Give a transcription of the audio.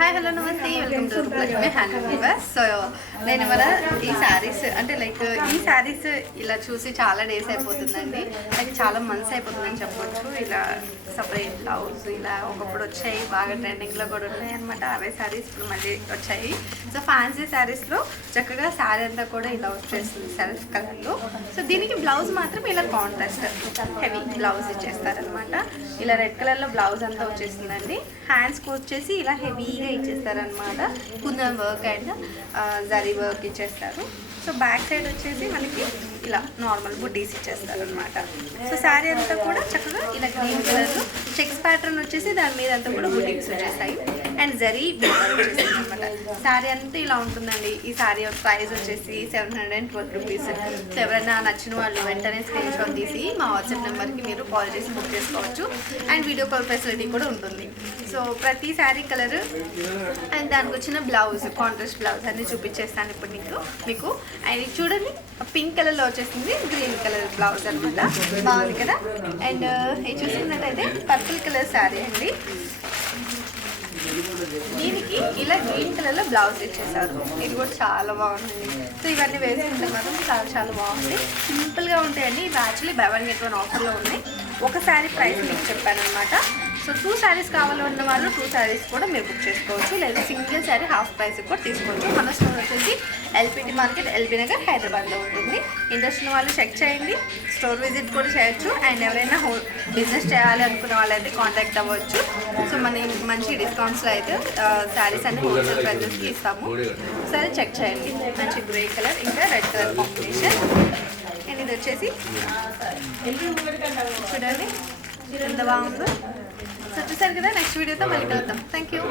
Hi hello నమస్తే. Welcome to Lakshmi hand weavers so నేను మన ఈ శారీస్ అంటే లైక్ ఈ శారీస్ ఇలా చూసి చాలా డేస్ అయిపోతుందండి. లైక్ చాలా మంత్స్ అయిపోతుందని చెప్పొచ్చు. ఇలా సపరేట్ బ్లౌజ్ ఇలా ఒకప్పుడు వచ్చాయి బాగా ట్రెండింగ్లో కూడా ఉన్నాయి అనమాట అవే శారీస్ ఇప్పుడు మళ్ళీ వచ్చాయి. సో ఫ్యాన్సీ శారీస్లో చక్కగా శారీ అంతా కూడా ఇలా వచ్చేస్తుంది సెల్ఫ్ కలర్లో సో దీనికి బ్లౌజ్ మాత్రం ఇలా కాంట్రాస్ట్ హెవీ బ్లౌజ్ ఇచ్చేస్తారనమాట ఇలా రెడ్ కలర్లో బ్లౌజ్ అంతా వచ్చేసిందండి హ్యాండ్స్కి వచ్చేసి ఇలా హెవీగా ఇచ్చేస్తారనమాట kundan work and zari work ఇచ్చేస్తారు. సో బ్యాక్ సైడ్ వచ్చేసి మనకి ఇలా నార్మల్ బుడ్డీస్ ఇచ్చేస్తారు అనమాట సో శారీ అంతా కూడా చక్కగా ఇలా గ్రీన్ కలర్లో. చెక్స్ ప్యాటర్న్ వచ్చేసి దాని మీద అంతా కూడా బుడ్డీస్ వచ్చేసాయి అండ్ జరీ వచ్చేసింది అనమాట శారీ అంతా ఇలా ఉంటుందండి. ఈ శారీ ప్రైస్ వచ్చేసి seven hundred and twelve rupees. So ఎవరైనా నచ్చిన వాళ్ళు వెంటనే స్క్రీన్ షాట్ తీసి మా వాట్సాప్ నెంబర్కి మీరు కాల్ చేసి బుక్ చేసుకోవచ్చు. అండ్ వీడియో కాల్ ఫెసిలిటీ కూడా ఉంటుంది. సో ప్రతి శారీ కలర్ అండ్ దానికి వచ్చిన బ్లౌజ్ కాంట్రాస్ట్ బ్లౌజ్ అన్ని చూపించేస్తాను ఇప్పుడు మీకు. మీకు అండ్ ఇది చూడండి పింక్ కలర్లో వచ్చేసింది గ్రీన్ కలర్ బ్లౌజ్ అనమాట. బాగుంది కదా? అండ్ uh, ఇది చూసుకున్నట్టయితే పర్పుల్ కలర్ శారీ అండి. దీనికి ఇలా గ్రీన్ కలర్లో బ్లౌజ్ ఇచ్చేసారు ఇది కూడా చాలా బాగుంది. సో ఇవన్నీ వేసుకుంటే మాత్రం చాలా చాలా బాగుంది. సింపుల్గా ఉంటాయండి. ఇవి actually buy one get one ఆఫర్లో ఉన్నాయి. ఒక శారీ ప్రైస్ మీకు చెప్పాను అనమాట సో టూ శారీస్ కావాలన్న వాళ్ళు టూ శారీస్ కూడా మీరు బుక్ చేసుకోవచ్చు. లేదా సింగిల్ శారీ హాఫ్ ప్రైస్ కూడా తీసుకోవచ్చు. మన స్టోర్ వచ్చేసి ఎల్పిటి మార్కెట్ ఎల్బీ నగర్ హైదరాబాద్లో ఉంటుంది. ఇంట్రెస్ట్ ఉన్న వాళ్ళు చెక్ చేయండి. స్టోర్ విజిట్ కూడా చేయొచ్చు. అండ్ ఎవరైనా హో బిజినెస్ చేయాలి అనుకున్న వాళ్ళైతే కాంటాక్ట్ అవ్వచ్చు. సో మన మంచి డిస్కౌంట్స్లో అయితే శారీస్ అన్ని హోల్సేల్ ప్రైజెస్కి ఇస్తాము. సరే చెక్ చేయండి. మంచి గ్రే కలర్ ఇంకా రెడ్ కలర్ కాంబినేషన్ అండ్ ఇది వచ్చేసి చూడండి. இந்த வாங்கு சத்து சார் நெக்ஸ்ட் வீடியோ தான் மல்லிக்கலாம் தேங்க்யூ